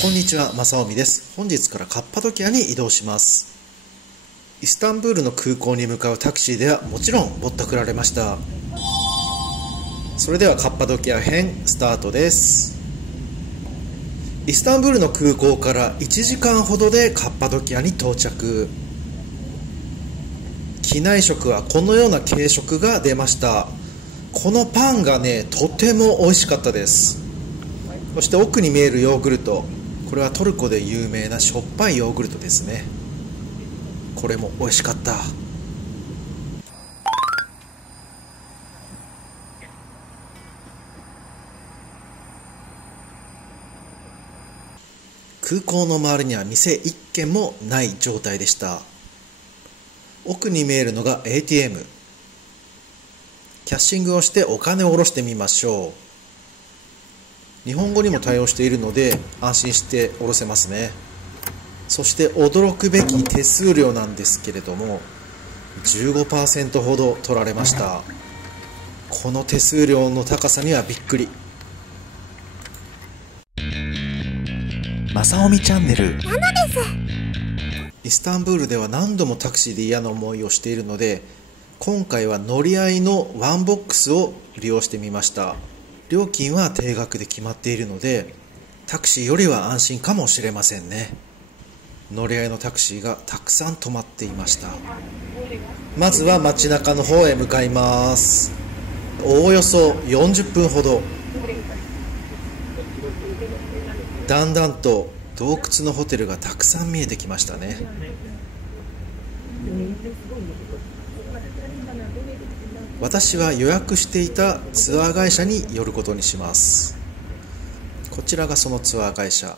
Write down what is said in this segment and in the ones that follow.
こんにちは、正臣です。本日からカッパドキアに移動します。イスタンブールの空港に向かうタクシーではもちろんぼったくられました。それではカッパドキア編スタートです。イスタンブールの空港から1時間ほどでカッパドキアに到着。機内食はこのような軽食が出ました。このパンがね、とても美味しかったです。そして奥に見えるヨーグルト、これはトルコで有名なしょっぱいヨーグルトですね。これも美味しかった。空港の周りには店1軒もない状態でした。奥に見えるのが ATM。 キャッシングをしてお金を下ろしてみましょう。日本語にも対応しているので安心して下ろせますね。そして驚くべき手数料なんですけれども 15% ほど取られました。この手数料の高さにはびっくり。まさおみチャンネル。イスタンブールでは何度もタクシーで嫌な思いをしているので、今回は乗り合いのワンボックスを利用してみました。料金は定額で決まっているのでタクシーよりは安心かもしれませんね。乗り合いのタクシーがたくさん止まっていました。まずは街中の方へ向かいます。おおよそ40分ほど。だんだんと洞窟のホテルがたくさん見えてきましたね。私は予約していたツアー会社に寄ることにします。こちらがそのツアー会社。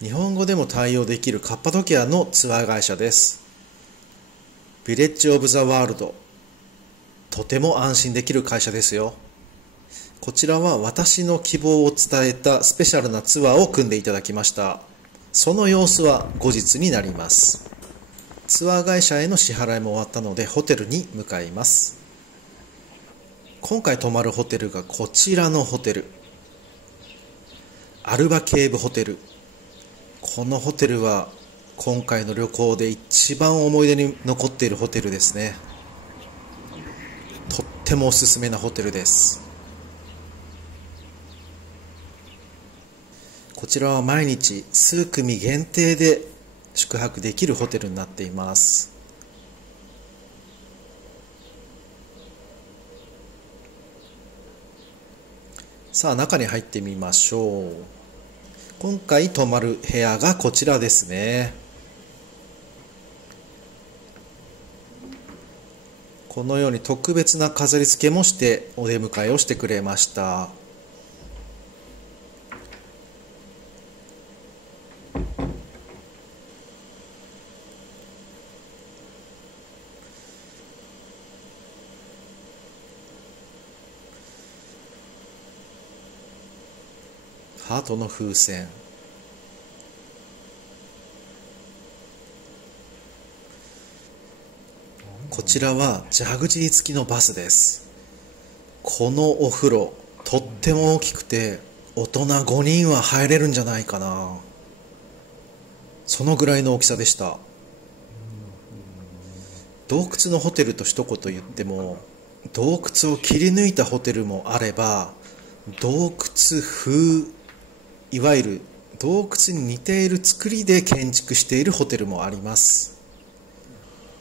日本語でも対応できるカッパドキアのツアー会社です。ヴィレッジオブザワールド。とても安心できる会社ですよ。こちらは私の希望を伝えたスペシャルなツアーを組んでいただきました。その様子は後日になります。ツアー会社への支払いも終わったのでホテルに向かいます。今回泊まるホテルがこちらのホテル、アルバケーブホテル。このホテルは今回の旅行で一番思い出に残っているホテルですね。とってもおすすめなホテルです。こちらは毎日数組限定で宿泊できるホテルになっています。さあ中に入ってみましょう。今回泊まる部屋がこちらですね。このように特別な飾り付けもしてお出迎えをしてくれました。ハートの風船。こちらはジャグジー付きのバスです。このお風呂とっても大きくて大人5人は入れるんじゃないかな。そのぐらいの大きさでした。洞窟のホテルと一言言っても、洞窟を切り抜いたホテルもあれば洞窟風、いわゆる洞窟に似ている作りで建築しているホテルもあります。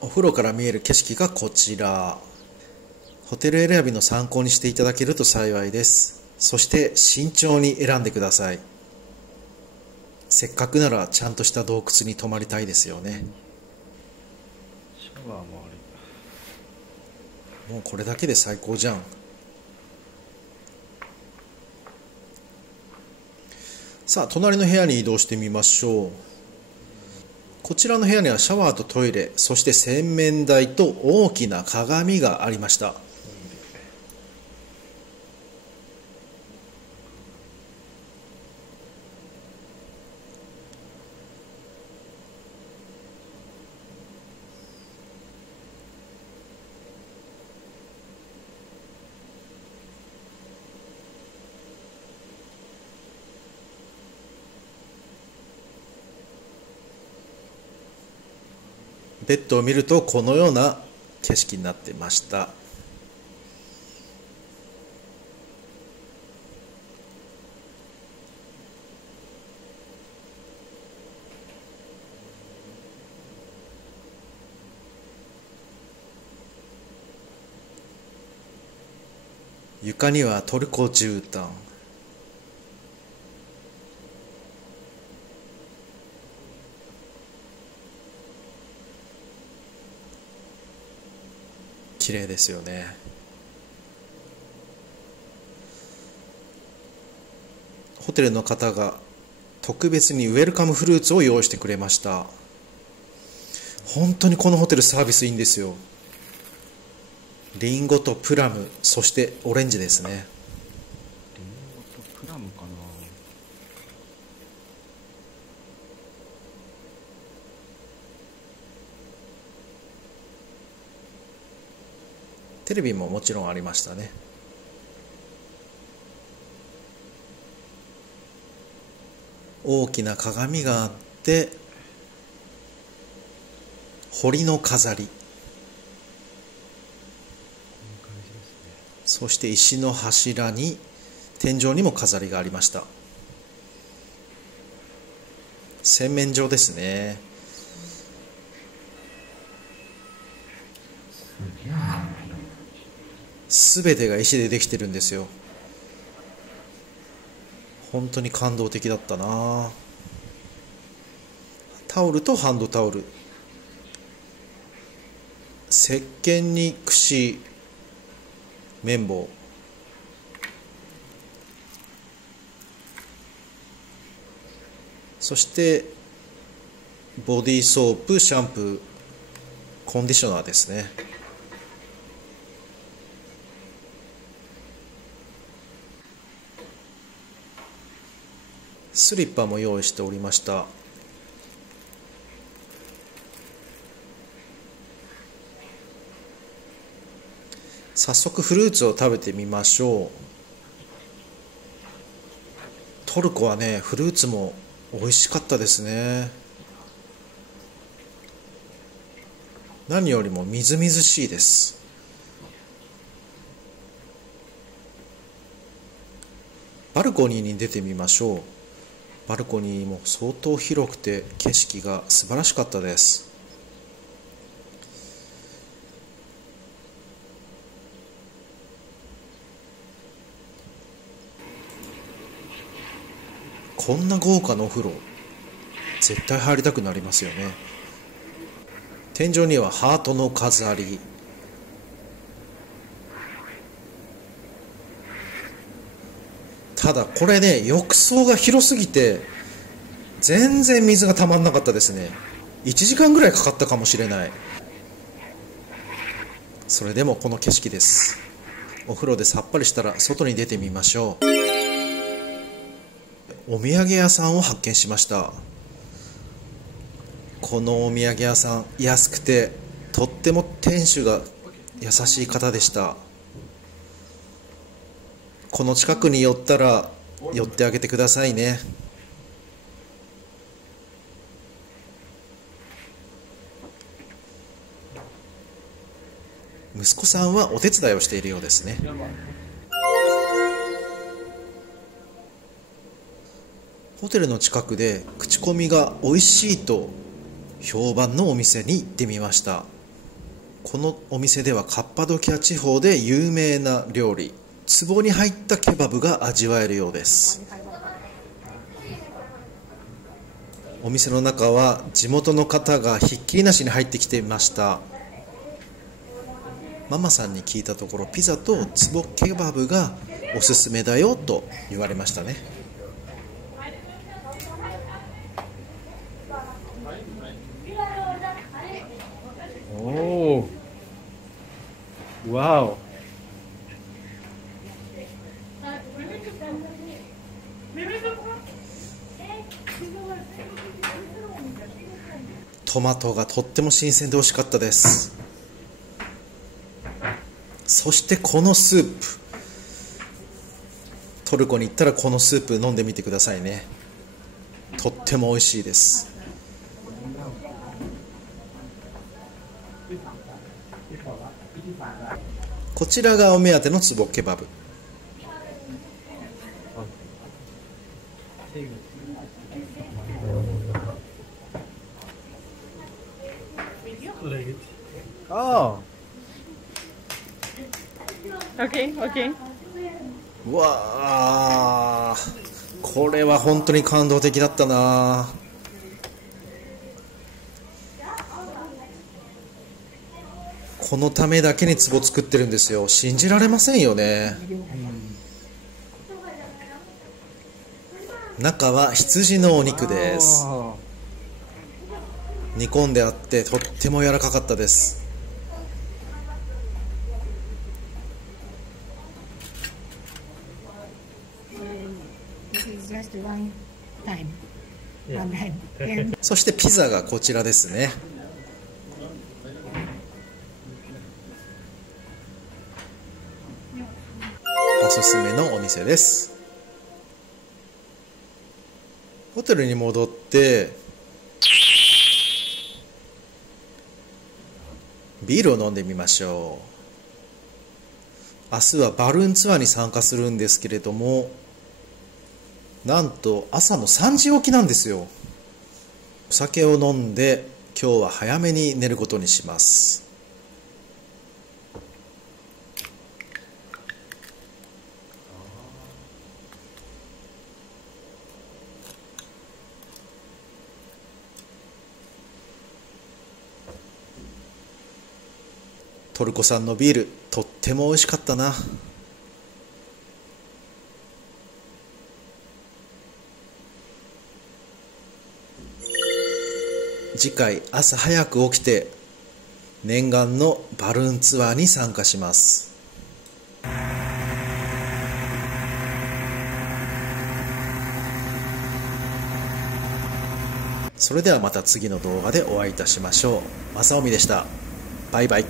お風呂から見える景色がこちら。ホテル選びの参考にしていただけると幸いです。そして慎重に選んでください。せっかくならちゃんとした洞窟に泊まりたいですよね。シャワーもある。もうこれだけで最高じゃん。さあ隣の部屋に移動してみましょう。こちらの部屋にはシャワーとトイレ、そして洗面台と大きな鏡がありました。ベッドを見るとこのような景色になってました。床にはトルコ絨毯、綺麗ですよね。ホテルの方が特別にウェルカムフルーツを用意してくれました。本当にこのホテルサービスいいんですよ。リンゴとプラム、そしてオレンジですね。リンゴとプラムかな。テレビももちろんありましたね。大きな鏡があって、彫の飾り、そして石の柱に天井にも飾りがありました。洗面所ですね。すべてが石でできてるんですよ。本当に感動的だったな。タオルとハンドタオル、石鹸に櫛、綿棒、そしてボディーソープ、シャンプー、コンディショナーですね。スリッパも用意しておりました。早速フルーツを食べてみましょう。トルコはね、フルーツも美味しかったですね。何よりもみずみずしいです。バルコニーに出てみましょう。バルコニーも相当広くて景色が素晴らしかったです。こんな豪華なお風呂、絶対入りたくなりますよね。天井にはハートの飾り、ただこれね、浴槽が広すぎて全然水がたまんなかったですね。1時間ぐらいかかったかもしれない。それでもこの景色です。お風呂でさっぱりしたら外に出てみましょう。お土産屋さんを発見しました。このお土産屋さん、安くてとっても店主が優しい方でした。この近くに寄ったら寄ってあげてくださいね。息子さんはお手伝いをしているようですね。ホテルの近くで口コミが美味しいと評判のお店に行ってみました。このお店ではカッパドキア地方で有名な料理、壺に入ったケバブが味わえるようです。お店の中は地元の方がひっきりなしに入ってきていました。ママさんに聞いたところ、ピザと壺ケバブがおすすめだよと言われましたね。おお、わお。トマトがとっても新鮮で美味しかったです。そしてこのスープ、トルコに行ったらこのスープ飲んでみてくださいね。とっても美味しいです。こちらがお目当ての壺ケバブ。あOkay, okay. うわあ、これは本当に感動的だったな。このためだけに壺作ってるんですよ。信じられませんよね。中は羊のお肉です。煮込んであってとっても柔らかかったです。そしてピザがこちらですね。おすすめのお店です。ホテルに戻ってビールを飲んでみましょう。明日はバルーンツアーに参加するんですけれども、なんと朝の3時起きなんですよ。お酒を飲んで今日は早めに寝ることにします。トルコ産のビール、とっても美味しかったな。次回朝早く起きて念願のバルーンツアーに参加します。それではまた次の動画でお会いいたしましょう。正臣でした。バイバイ。